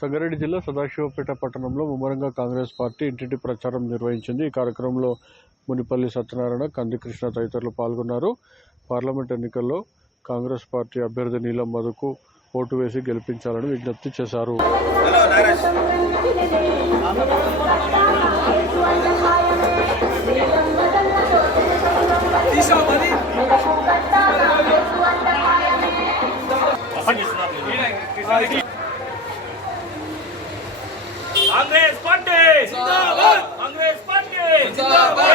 సంగారెడ్డి జిల్లా సదాశివపేట పట్టణంలో ముమ్మరంగా కాంగ్రెస్ పార్టీ ఇంటింటి ప్రచారం నిర్వహించింది. ఈ కార్యక్రమంలో మునిపల్లి సత్యనారాయణ, కందికృష్ణ తదితరులు పాల్గొన్నారు. పార్లమెంట్ ఎన్నికల్లో కాంగ్రెస్ పార్టీ అభ్యర్థి నీలం మధుకు ఓటు వేసి గెలిపించాలని విజ్ఞప్తి చేశారు. कांग्रेस पार्टी जिंदाबाद, कांग्रेस पार्टी जिंदाबाद।